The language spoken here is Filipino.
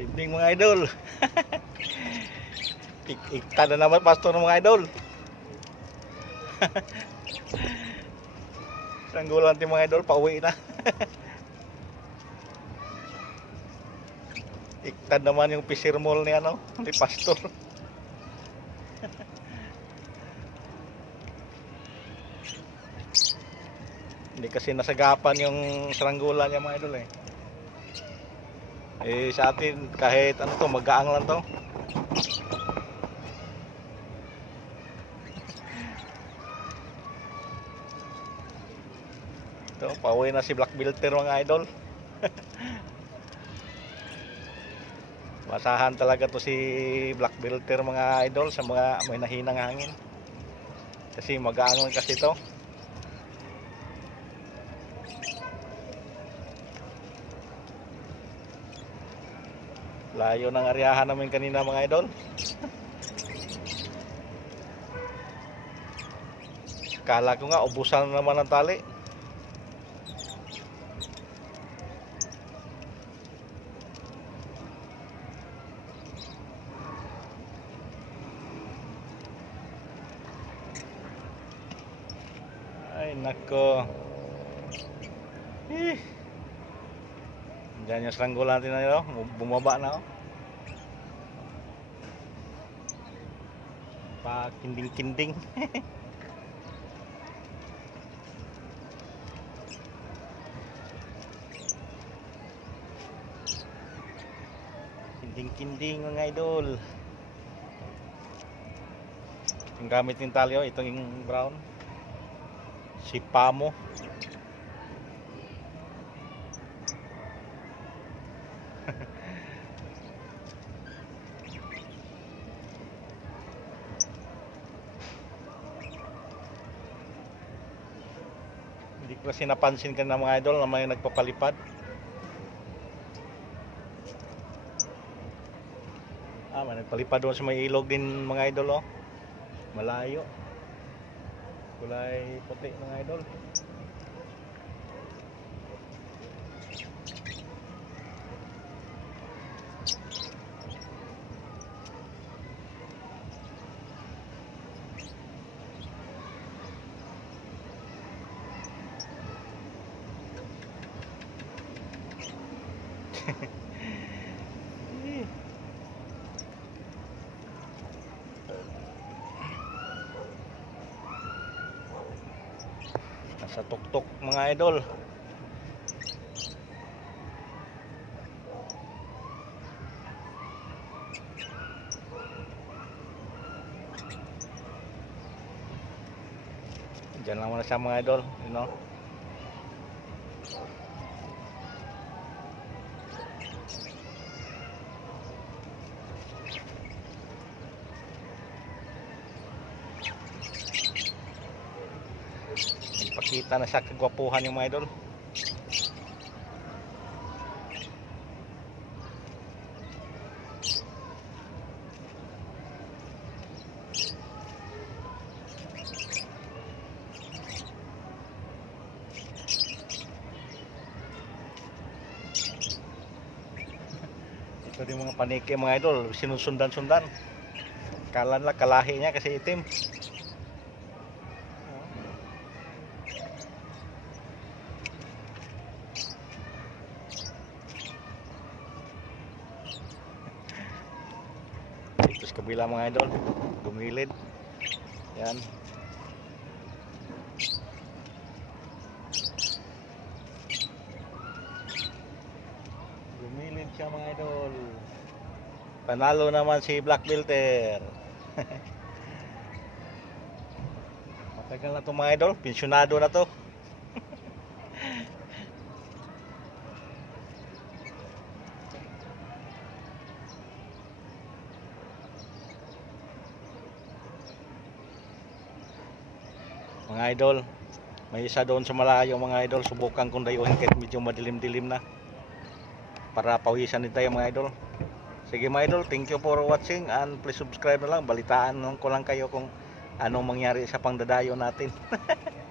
Dinding mga idol. Ikta na naman pastor ng mga idol. Sanggulan ti mga idol, pauwi na. Iktad naman yung pisir mall ni ano, ni pastor. Hindi kasi nasagapan yung saranggulan niya mga idol eh. Eh sa atin kahit ano to, magaang lang to. Ito, pauwi na si Black Belter mga idol. Masahan talaga to si Black Belter mga idol sa mga may nahinang hangin. Kasi magaang lang kasi to. Layo ng aryahan namin kanina mga idol. Kala ko nga ubusan na naman ang tali. Ay nako. Diyan yung saranggolan natin na yun, bumaba na oh. Pa kinding-kinding. Kinding-kinding mga idol. Yung gamit ng talyo, itong yung brown. Si Pamo. Hindi ko kasi napansin ka na mga idol na may nagpapalipad. May nagpalipad doon sa may ilog din mga idol oh. Malayo. Kulay puti mga idol. Nasa tuktok mga idol. Diyan lang muna siya mga idol, you know. Nagpakita na siya kagwapuhan yung mga idol. Ito yung mga paniki mga idol, sinusundan-sundan. Kala nila kalahi niya kasi itim. Ito sa kabila mga idol, gumilid. Yan. Gumilid siya mga idol. Panalo naman si Black Belter. Matagal na to mga idol, pensyonado na to. Mga idol, may isa doon sa malayo mga idol, subukan kong dayuhin kahit medyo madilim-dilim na para pawisan din tayo mga idol. Sige mga idol, thank you for watching and please subscribe na lang, balitaan ko lang kayo kung anong mangyari sa pangdadayo natin.